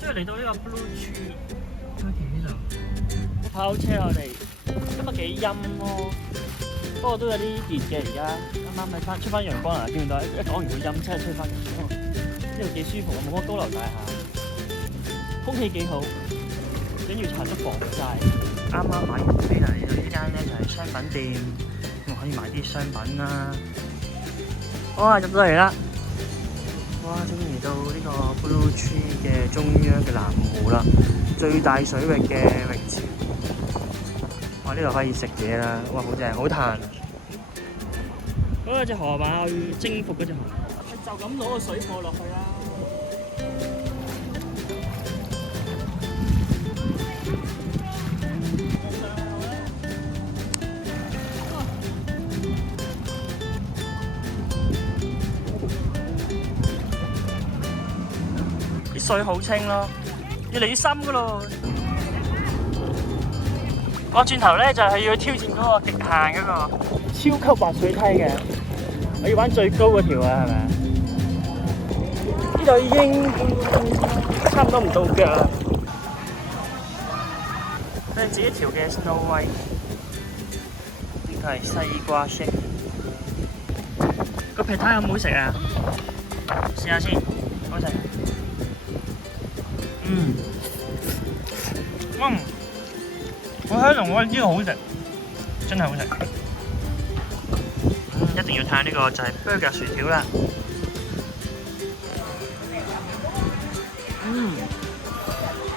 終於嚟到呢個 Blue Tree， 喺呢度跑車我哋，今日幾陰咯，不過都有啲熱嘅而家，啱啱喺出翻陽光啦，見唔到？一講完個陰真係吹翻陽光，呢度幾舒服啊，冇乜高樓大廈，空氣幾好，緊要搽咗防曬。啱啱買完飛嚟到呢間咧就係商品店，咁可以買啲商品啦。哇，入到嚟啦！哇，終於嚟到呢個 Blue Tree 嘅中央嘅南湖啦，最大水域嘅泳池。哇，呢度可以食嘢啦！哇，好正，好彈。嗰個隻河馬，我要征服嗰隻河馬。就咁攞個水貨落去啦。水好清咯，越嚟越深噶咯。我轉頭咧就係要挑戰嗰個極限嗰個超級滑水梯嘅，我要玩最高嗰條啊，係咪？呢度已經差唔多唔到腳啦。佢自己調嘅 Snow White， 呢個係西瓜 shake。個皮蛋有冇好食啊？試下先，好食。我喺度，我呢個好食，真係好食。一定要睇呢個就係 burger 薯條啦。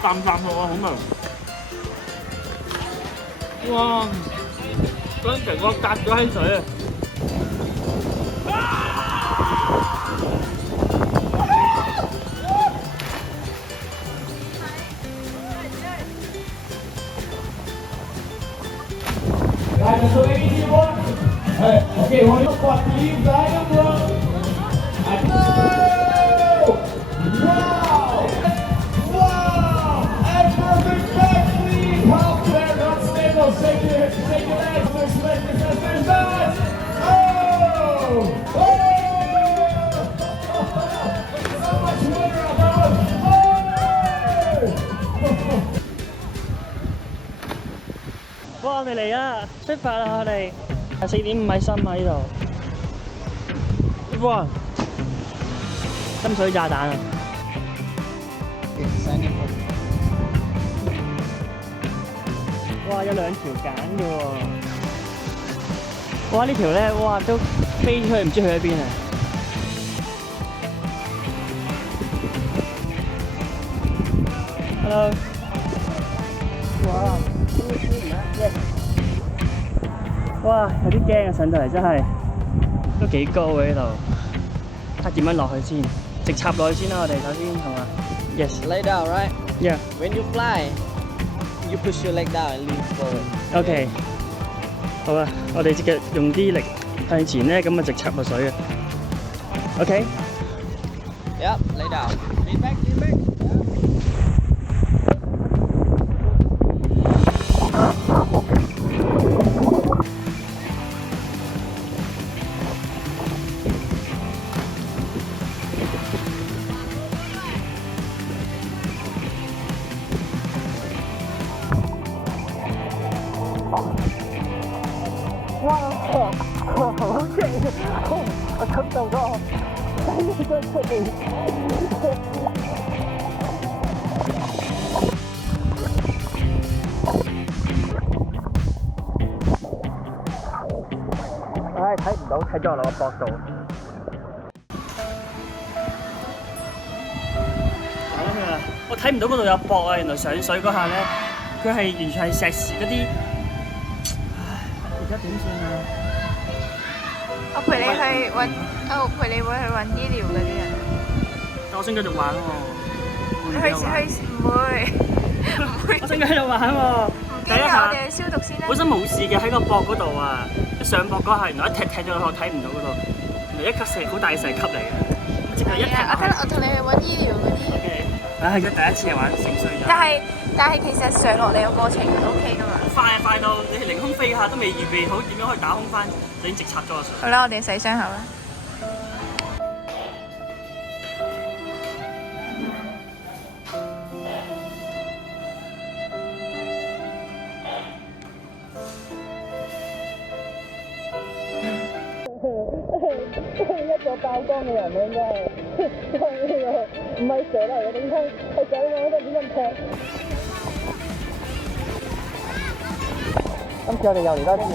啖啖落啊，好味。哇！嗰陣成個隔咗喺水啊！Okay, want to spot leaves item, bro? Wow! Wow! And perfect backflip! Half there, not stable. Shake your legs, select this, there's that! Oh! Oh! So much water about! Oh! 哇！我哋嚟啦，出發啦！我哋4.5米深啊！呢度，哇！深水炸彈啊！哇！有2條揀嘅喎，哇！呢條咧，哇都飛出去，唔知去咗邊啊！Hello， 哇！哇，有啲驚啊！上到嚟真係都幾高嘅呢度，睇下點樣落去先，直插落去先啦，我哋首先係嘛 ？Yes。Lay down, right? Yeah. When you fly, you push your leg down and lean forward. OK。好啊，我哋隻腳用啲力向前咧，咁啊直插落水啊。OK。Yep, lay down. Lean back, lean back. 哇！好勁！我感到個喺個出面。唉，睇唔到，睇咗落個膊度。我睇唔到嗰度有膊啊！原來上水嗰下咧，佢係完全係石屎嗰啲。而家點算啊？我陪你去揾，我陪你會去揾醫療嗰啲人。但我想繼續玩喎。唔會。我想繼續玩喎。唔驚啊！我哋去消毒先啦。本身冇事嘅喺個膊嗰度啊，一上膊嗰下，原來一踢咗落去睇唔到嗰度，原來一級石好大石級嚟嘅，直頭一踢。我同你去揾醫療嗰啲。OK。唉，第一次玩成衰咗。但係其實上落嚟個過程 OK 噶嘛。快到你凌空飛下都未預備好點樣可以打空翻，就已經直插咗個水。好啦，我哋洗傷口啦。一個爆光嘅人嚟應該係，唔係蛇嚟嘅，點解係仔我覺得點咁踢？今次我哋又嚟多啲嘢。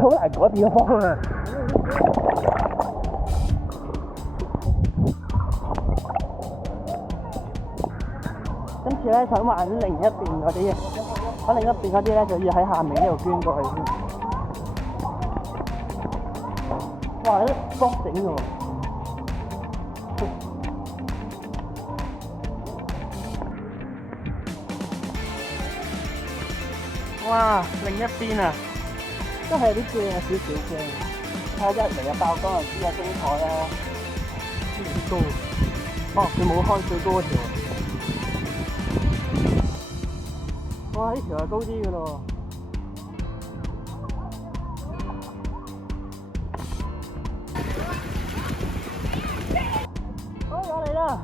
好難改變個方向。今次咧想玩另一邊嗰啲，玩另一邊嗰啲咧就要喺下面呢度捐過去先。哇！啲卜整嘅喎。哇！另一邊啊！都係有啲驚啊，少少驚。睇下一嚟就爆光就知啊，精彩啦！超高。哦，佢冇開最高嗰條。哇！呢條係高啲嘅咯。好，我嚟啦！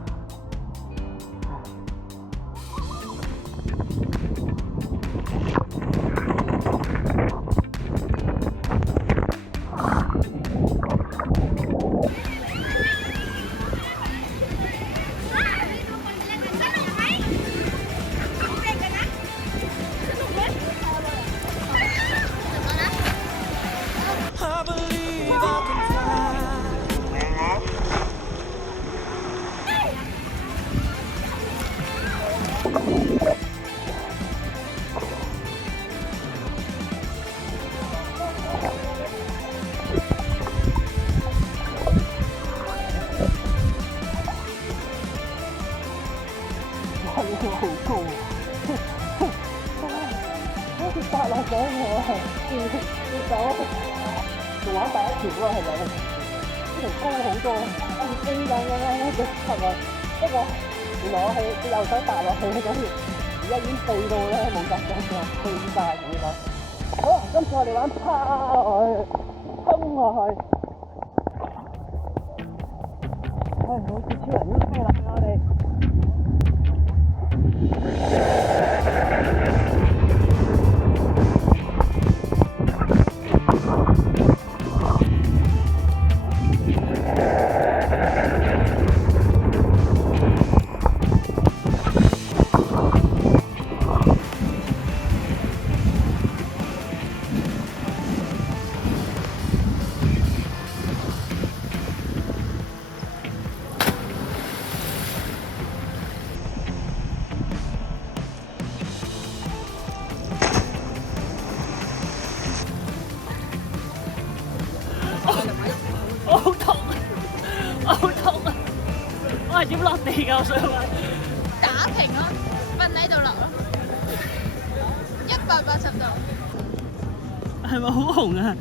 哇！呢個好高啊！好似搭落咗我啊！要走，仲玩第一條啊，係咪？呢條高好多，好似飛咁樣咧，係咪？不過原來我係隻右手搭落去，咁而家已經飛到咧冇得咗，飛曬咁樣。好，今次我哋玩趴落去，衝落去。唉，好似超人咁飛落去我哋。我好痛啊！我好痛啊！我係點落地㗎？我想問。打平咯，瞓喺度落咯，180度。係咪好紅啊？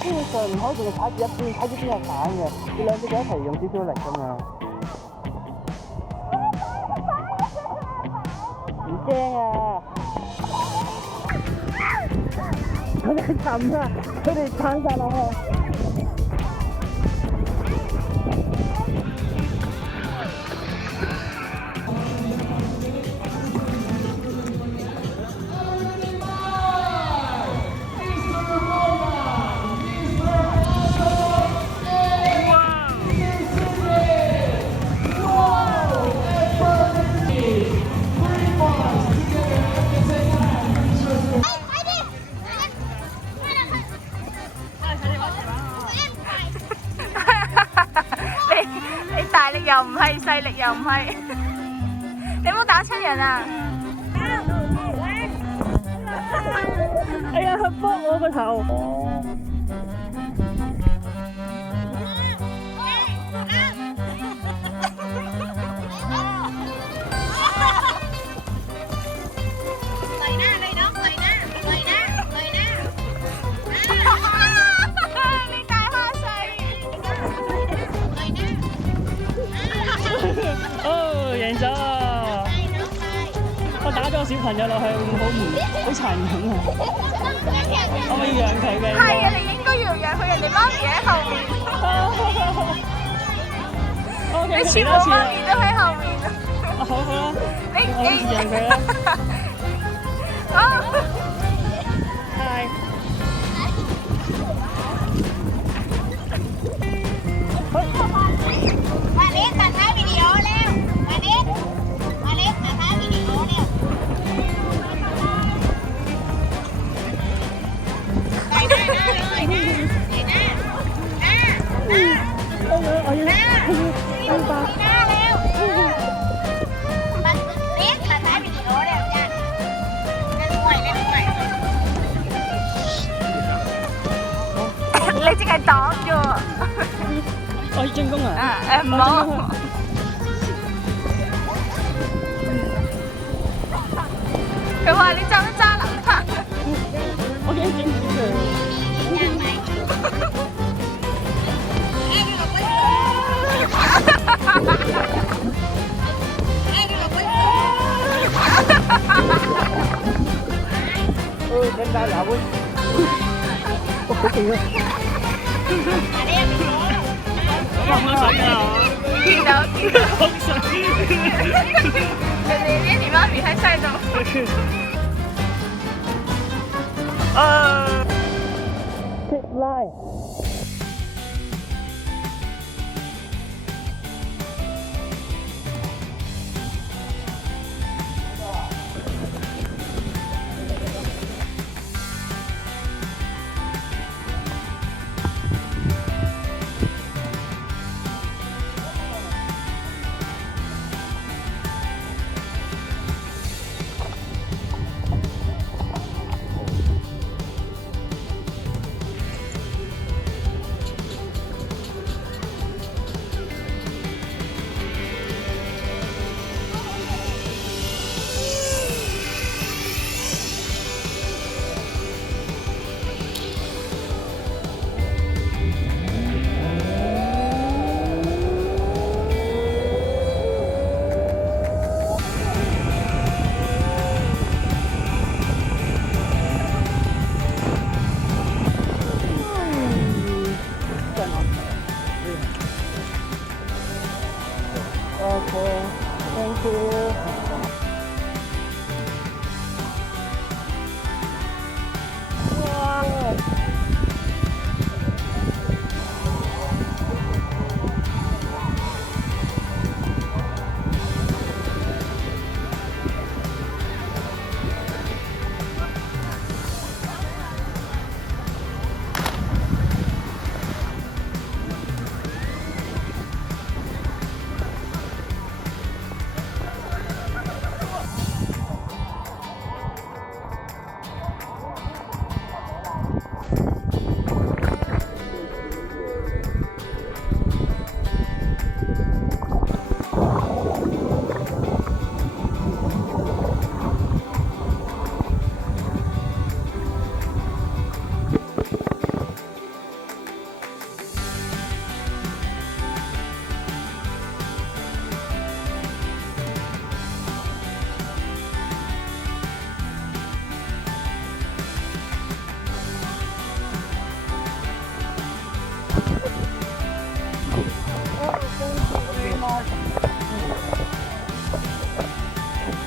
基本上唔可以淨係踩住一邊，踩住邊係反嘅，要兩隻腳一齊用少少力㗎嘛。唔驚啊！佢哋沉啊！佢哋撐曬落去。大力又唔係，細力又唔係，你冇打親人啊！哎呀！佢卜我個頭。哦，贏咗！我打咗個小朋友落去，會唔會好殘忍啊？可唔可以讓佢嘅？係啊，你應該要讓佢，人哋媽咪喺後面，你全部媽咪都喺後面啊！好好啦，你我讓佢啦。啊！係。มาเล็กมาถ่ายวิดีโอแล้วมาเล็กมาถ่ายวิดีโอแล้วใส่หน้าเลยหน้าหน้าหน้าหน้าหน้าแล้วมันเล็กมาถ่ายวิดีโอแล้วจ้ะเล่นหวย 你淨係擋啫喎。我要進攻啊！唔好。佢話你揸唔揸流灘？我驚整唔到佢。點解有會？好勁啊！放水啊！見到。放水。人哋你媽咪喺晒度。Tip line。Okay, thank you.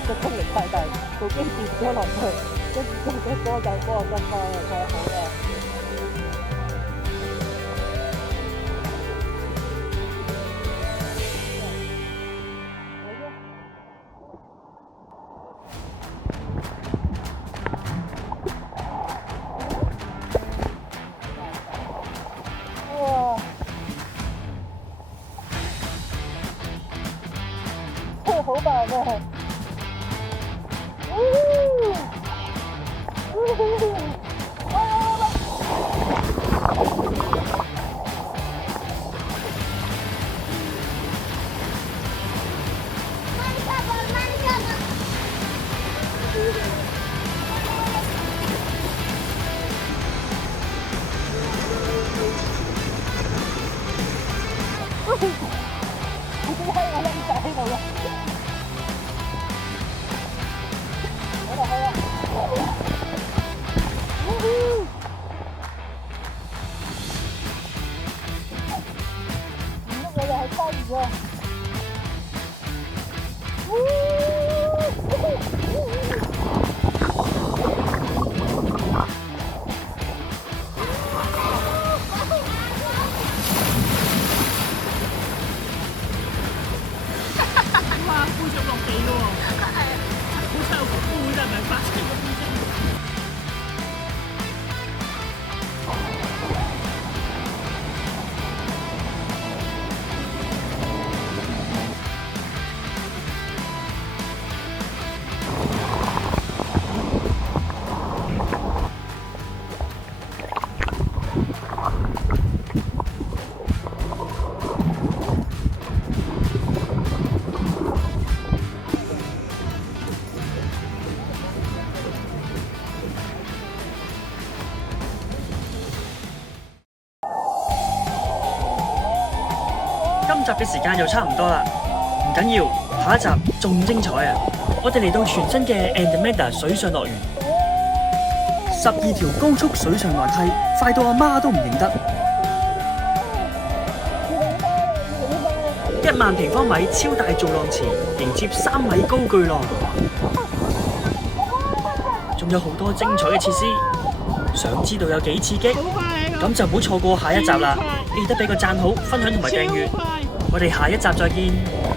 個衝力太大，部機跌咗落去，一波就波咁快啊！太好啦！哇！好大啊！今集嘅時間又差唔多啦，唔緊要，下一集仲精彩啊！我哋嚟到全新嘅 Andameda 水上樂園，12條高速水上滑梯，快到阿媽都唔認得，1萬平方米超大造浪池迎接3米高巨浪，仲有好多精彩嘅設施，想知道有幾刺激？咁就唔好錯過下一集啦！記得俾個讚好、分享同埋訂閱。我哋下一集再見。